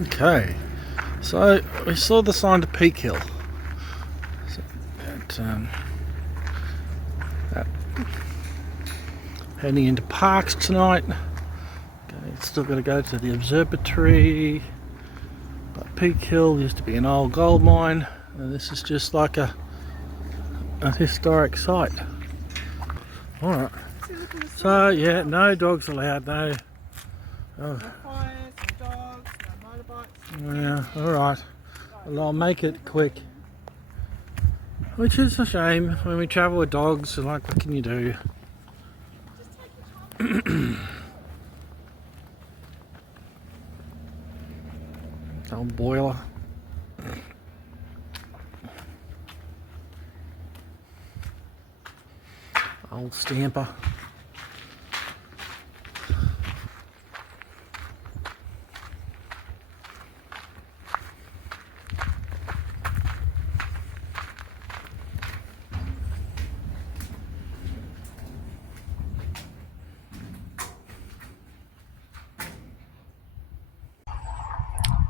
Okay, so we saw the sign to Peak Hill. So heading into Parkes tonight. Okay, still got to go to the observatory. But Peak Hill used to be an old gold mine, and this is just like a historic site. Alright. So yeah, no dogs allowed, no. Oh. No fires, no dogs, no motorbikes. Yeah, alright. Well, I'll make it quick. Which is a shame when we travel with dogs, so like, what can you do? Old boiler. Old stamper.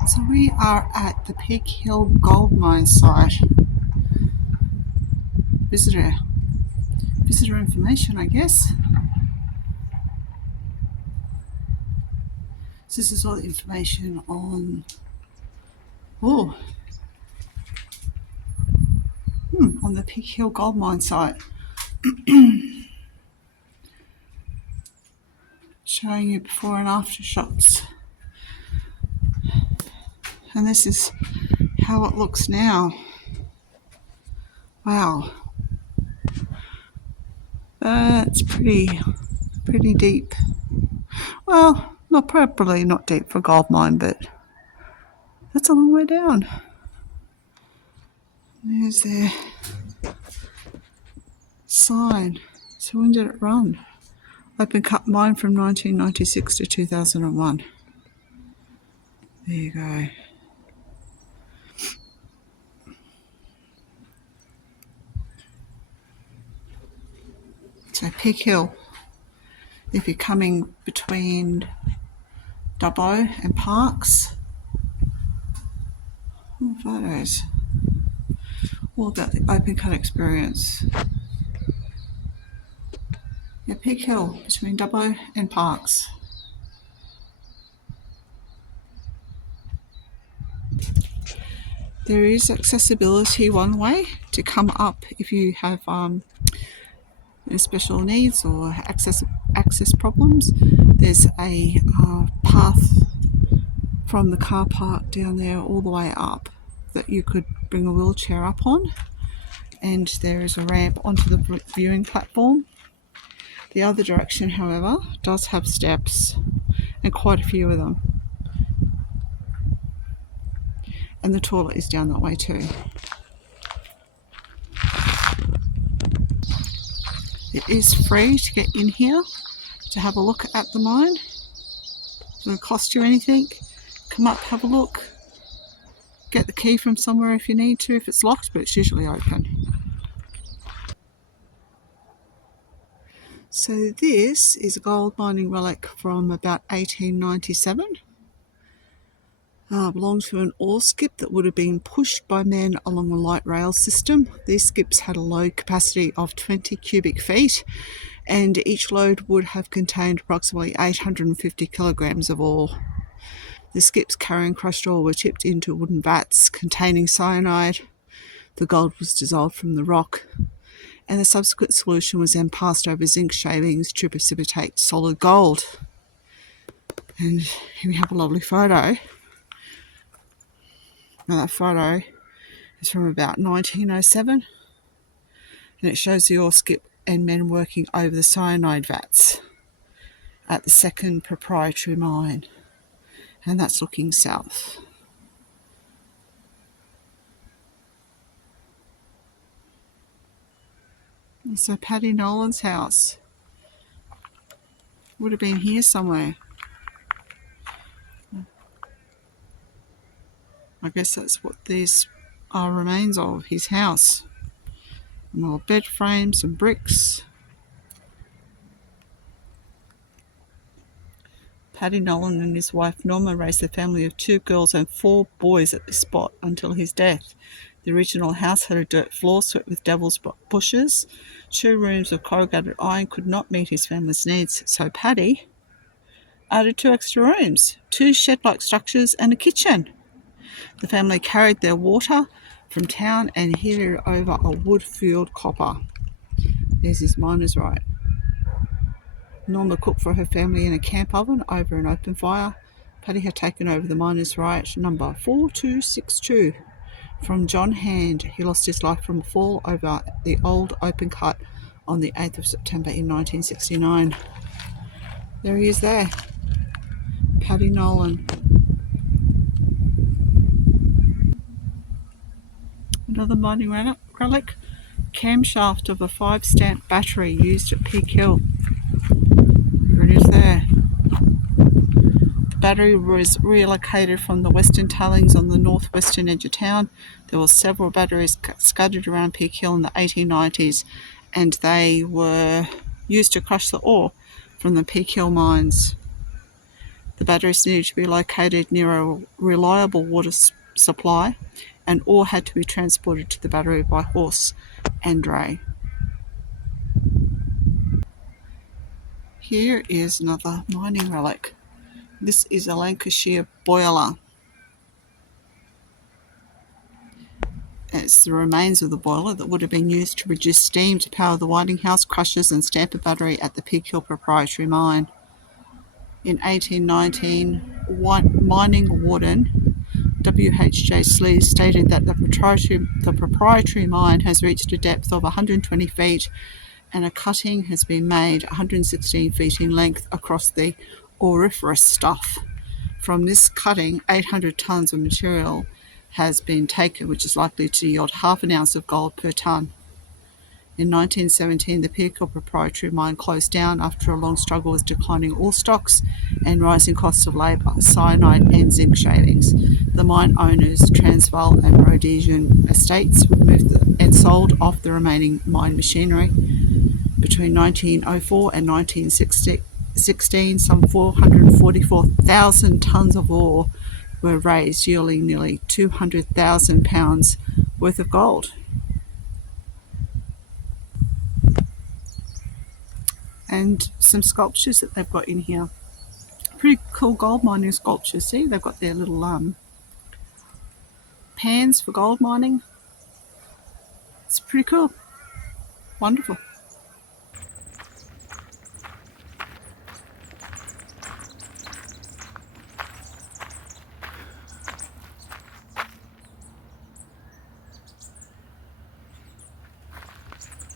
So we are at the Peak Hill gold mine site. Visitor information, I guess. So this is all the information on on the Peak Hill gold mine site. Showing you before and after shots. And this is how it looks now. Wow. That's pretty deep. Well, probably not deep for gold mine, but that's a long way down. There's their sign. So when did it run? Open cut mine from 1996 to 2001. There you go. So Peak Hill, if you're coming between Dubbo and Parkes. More photos. All about the open cut experience. Yeah, Peak Hill between Dubbo and Parkes. There is accessibility one way to come up if you have special needs or access problems. There's a path from the car park down there all the way up that you could bring a wheelchair up on, and there is a ramp onto the viewing platform. The other direction, however, does have steps, and quite a few of them. And the toilet is down that way too. It is free to get in here to have a look at the mine. It doesn't cost you anything. Come up, have a look. Get the key from somewhere if you need to, if it's locked, but it's usually open. So this is a gold mining relic from about 1897. Belonged to an ore skip that would have been pushed by men along a light rail system. These skips had a load capacity of 20 cubic feet, and each load would have contained approximately 850 kilograms of ore. The skips carrying crushed ore were tipped into wooden vats containing cyanide. The gold was dissolved from the rock, and the subsequent solution was then passed over zinc shavings to precipitate solid gold. And here we have a lovely photo. Now that photo is from about 1907, and it shows the ore skip and men working over the cyanide vats at the second proprietary mine, and that's looking south. And so Paddy Nolan's house would have been here somewhere. I guess that's what these are remains of, his house. An old bed frame, some bricks. Paddy Nolan and his wife Norma raised a family of 2 girls and 4 boys at this spot until his death. The original house had a dirt floor swept with devil's bushes. 2 rooms of corrugated iron could not meet his family's needs, so Paddy added 2 extra rooms, 2 shed-like structures and a kitchen. The family carried their water from town and heated it over a wood-fueled copper. There's his miner's right. Norma cooked for her family in a camp oven over an open fire. Paddy had taken over the miner's right number 4262 from John Hand. He lost his life from a fall over the old open cut on the 8th of September in 1969. There he is there, Paddy Nolan. Another mining relic, camshaft of a 5-stamp battery used at Peak Hill. There it is there. The battery was relocated from the western tailings on the northwestern edge of town. There were several batteries scattered around Peak Hill in the 1890s, and they were used to crush the ore from the Peak Hill mines. The batteries needed to be located near a reliable water supply, and ore had to be transported to the battery by horse and dray. Here is another mining relic. This is a Lancashire boiler. It's the remains of the boiler that would have been used to produce steam to power the winding house, crushers and stamper battery at the Peak Hill proprietary mine. In 1819, mining warden W.H.J. Sleeves stated that the proprietary mine has reached a depth of 120 feet and a cutting has been made 116 feet in length across the auriferous stuff. From this cutting, 800 tonnes of material has been taken, which is likely to yield half an ounce of gold per tonne. In 1917, the Peak Hill proprietary mine closed down after a long struggle with declining ore stocks and rising costs of labour, cyanide and zinc shavings. The mine owners, Transvaal and Rhodesian Estates, removed and sold off the remaining mine machinery. Between 1904 and 1916, some 444,000 tonnes of ore were raised, yielding nearly 200,000 pounds worth of gold. And some sculptures that they've got in here. Pretty cool gold mining sculptures. See, they've got their little pans for gold mining. It's pretty cool. Wonderful.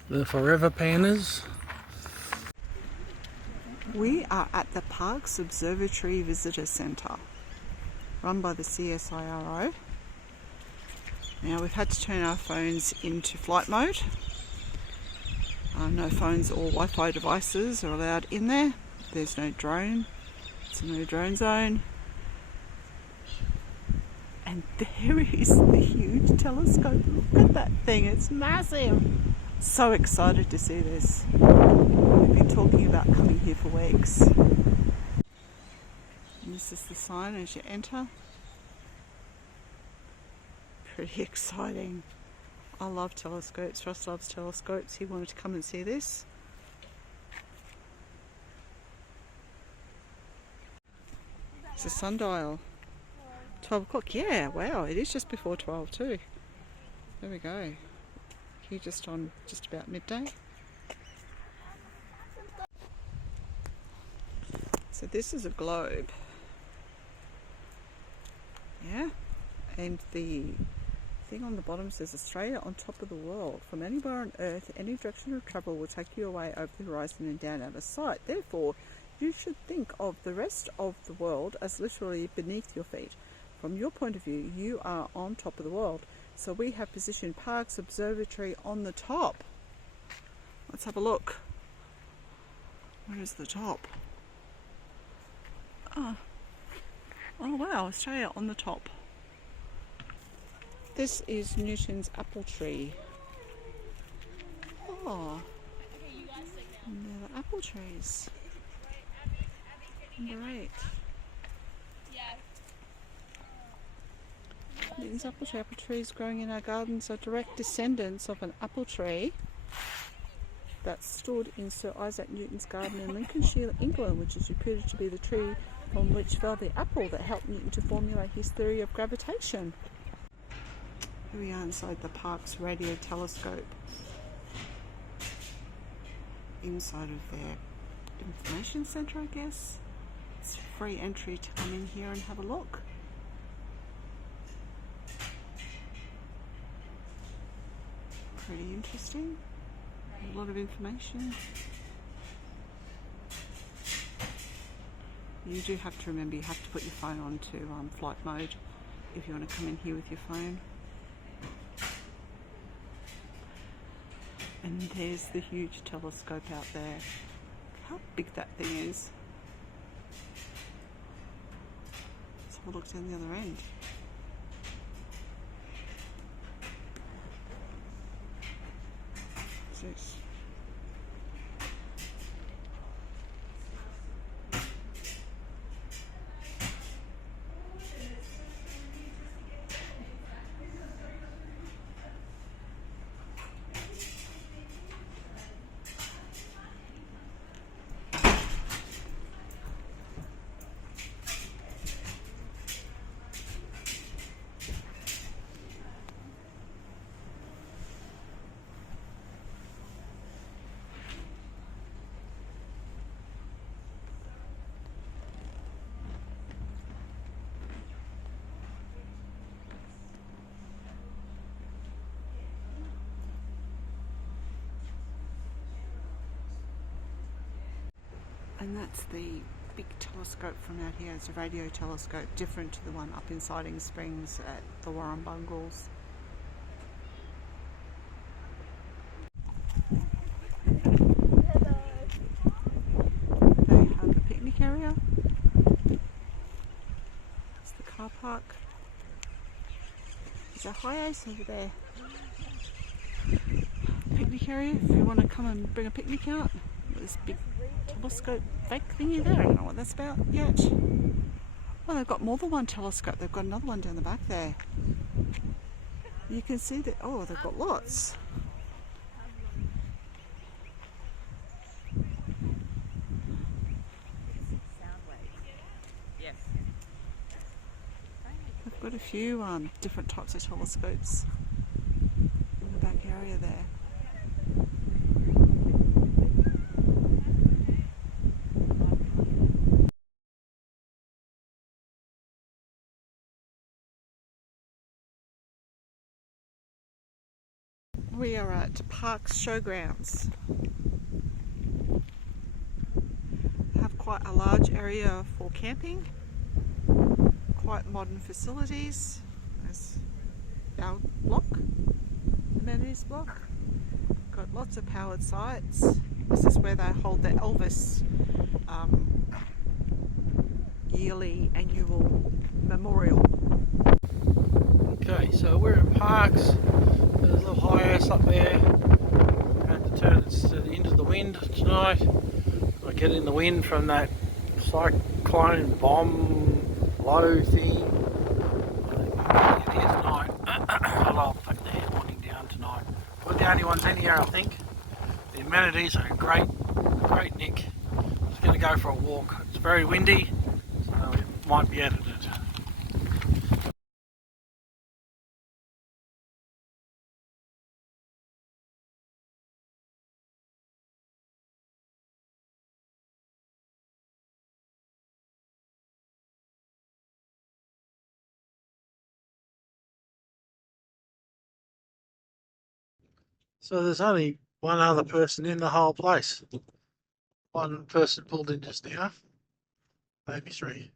The forever panners. We are at the Parkes Observatory Visitor Centre, run by the CSIRO. Now we've had to turn our phones into flight mode. No phones or Wi-Fi devices are allowed in there. There's no drone. It's a no drone zone. And there is the huge telescope. Look at that thing, it's massive. So excited to see this. We've been talking about coming here for weeks. And this is the sign as you enter. Pretty exciting. I love telescopes. Russ loves telescopes. He wanted to come and see this. It's a sundial. 12 o'clock. Yeah, wow, it is just before 12 too. There we go. Here just on just about midday. So this is a globe. Yeah, and the thing on the bottom says Australia on top of the world. From anywhere on Earth, any direction of travel will take you away over the horizon and down out of sight. Therefore, you should think of the rest of the world as literally beneath your feet. From your point of view, you are on top of the world. So we have positioned Parkes Observatory on the top. Let's have a look. Where is the top? Oh wow, Australia on the top. This is Newton's apple tree. Oh, and there are apple trees. Number 8. Newton's apple tree. Apple trees growing in our gardens are direct descendants of an apple tree that stood in Sir Isaac Newton's garden in Lincolnshire, England, which is reputed to be the tree from which fell the apple that helped Newton to formulate his theory of gravitation. Here we are inside the Parkes radio telescope, inside of their information centre, I guess. It's free entry to come in here and have a look. Pretty interesting. A lot of information. You do have to remember you have to put your phone on to flight mode if you want to come in here with your phone. And there's the huge telescope out there. Look how big that thing is. Let's have a look down the other end. Six. And that's the big telescope from out here. It's a radio telescope, different to the one up in Siding Springs at the Warrumbungles. They have a picnic area. That's the car park. There's a HiAce over there. Picnic area if you want to come and bring a picnic out. This big telescope fake thingy there. I don't know what that's about yet. Well, they've got more than one telescope. They've got another one down the back there. You can see that. Oh, they've got lots. They've got a few different types of telescopes in the back area there. We are at Parkes Showgrounds. They have quite a large area for camping, quite modern facilities. There's our block, amenities block. Got lots of powered sites. This is where they hold the Elvis yearly annual memorial. Okay, so we're in Parkes. There's a little HiAce up there. I had to turn it into the wind tonight. I get in the wind from that cyclone bomb low thing. It is tonight. I'll take the air warning down tonight. We're the only ones in here, I think. The amenities are great nick. I'm just going to go for a walk. It's very windy, so it might be edited. So there's only one other person in the whole place. One person pulled in just now. Maybe three.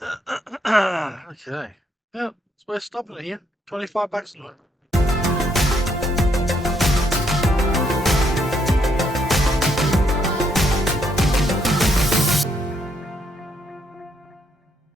Okay. Well, it's worth stopping here. $25 tonight.